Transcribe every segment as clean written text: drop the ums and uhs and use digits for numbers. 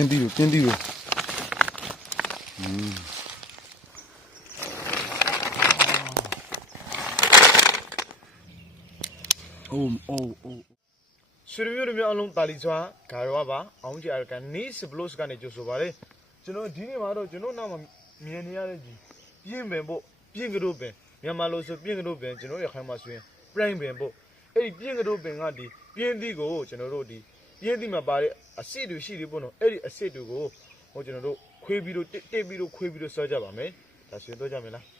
င်းတီးလို့အိုးဆွေမျိုးတို့မျိုးအလုံးတာလီစွာဂါရောပါအောင်ကြရကနေစဘလို့စကနေကြိုဆိုပါလေကျွန်တော်ဒီနေ့မှာတော့ကျွန်တော်နောက်မှာမြင်နေရတဲ့ကြီးပြင်းပင်ဖို့ပြင်းကလေးပင်မြန်မာလိုဆိုပြင်းကလေးပင်ကျွန်တော်ရခိုင်မှာဆိုရင်ပြိုင်ပင်ဖို့အဲ့ဒီပြင်းကလေးပင်ကဒီပြင်းသီးကိုကျွန်တော်တို့ဒီပြင်းသီးမှာပါတဲ့အစစ်တွေရှိတယ်ပေါ့နော်အဲ့ဒီအစစ်တွေကိုဟိုကျွန်တော်တို့ခွေးပြီးတော့တိတ်ပြီးတော့ခွေးပြီးတော့စောကြပါမယ်ဒါဆိုရင်တော့ကြမယ်လား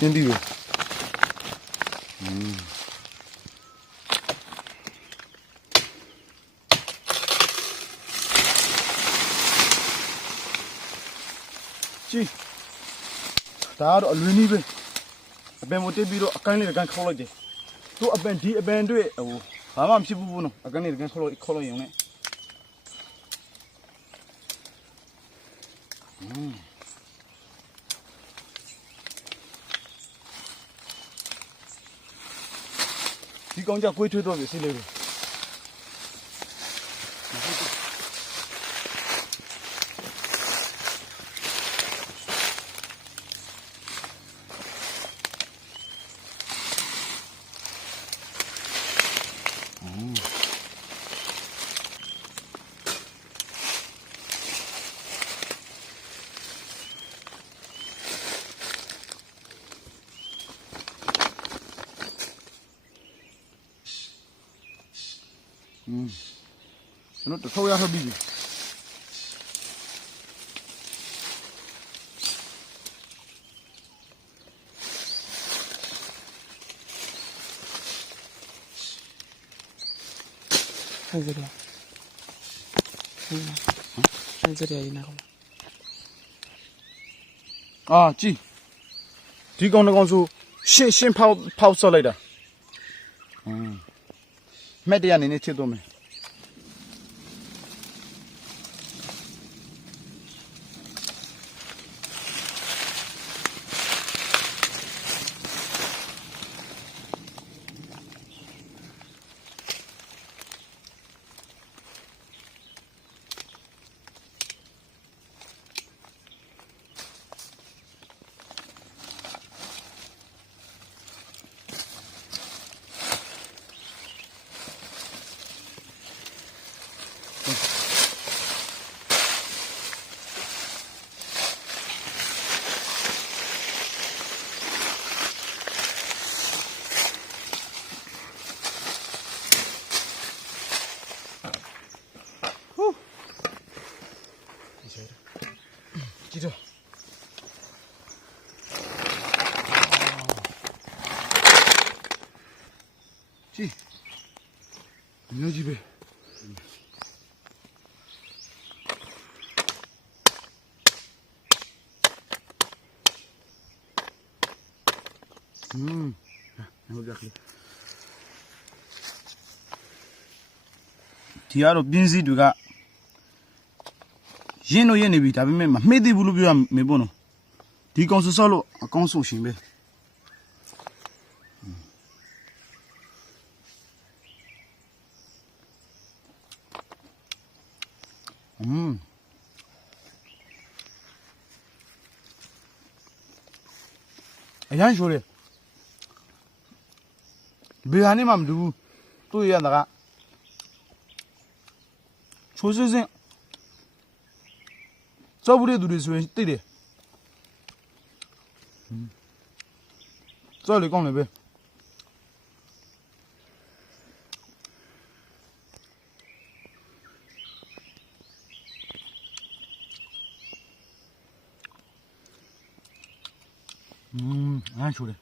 ပြင်းတီးလို့ကြည့်ဒါတော့အလွင်းကြီးပဲအပင်မတက်ပြီးတော့အကိုင်းလေးတကန်ခေါက်လိုက်တယ်သူ့အပင်ဒီအပင်တွေဟိုဘာမှမဖြစ်ဘူးနော်အကိုင်းလေးတကန်ခေါက်လိုက်ရုံနဲ့ဒီကောင်ကြကွေးထွေးတော့ပြီစိလေးတွေကျွန်တော်တထောက်ရဟပ်ပြီး한소리야. 한소리야 이 나가. 아, 지. 뒤가 오는 건수 신 파우 썰라이다. 메디야 니네 치도메. ကြည့်အမျိုးကြီးပဲဟုတ်ကြတယ်ဒီကတော့ပြင်းစည်းတွေကရင်းလို့ရင်းနေပြီဒါပေမဲ့မမှိတ်သေးဘူးလို့ပြောရမယ်ပေါ့နော်ဒီကောင်ဆော့လို့အကောင်းဆုံးရှင်ပဲအရန်ရှိုးတယ်ဘယ်ဟာနေမှမတူဘူးသူ့ရတာကချိုးစင်းစောဘူးတဲ့သူတွေဆိုရင်တိတ်တယ်စောလေကောင်းလေပဲအားချိုးတယ်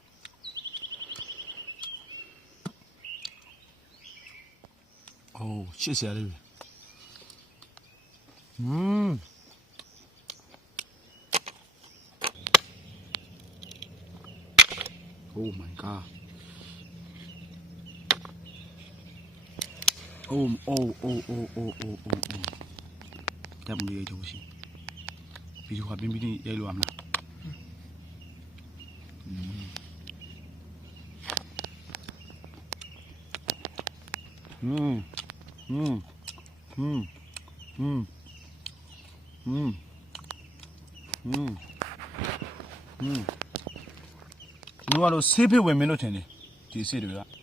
အိုးရှစ်ဆရာလေးပဲOh my god. Oh. That one you don't see. Video have been meeting yellow amna. No, I don't see people when men don't tell you. Do you see the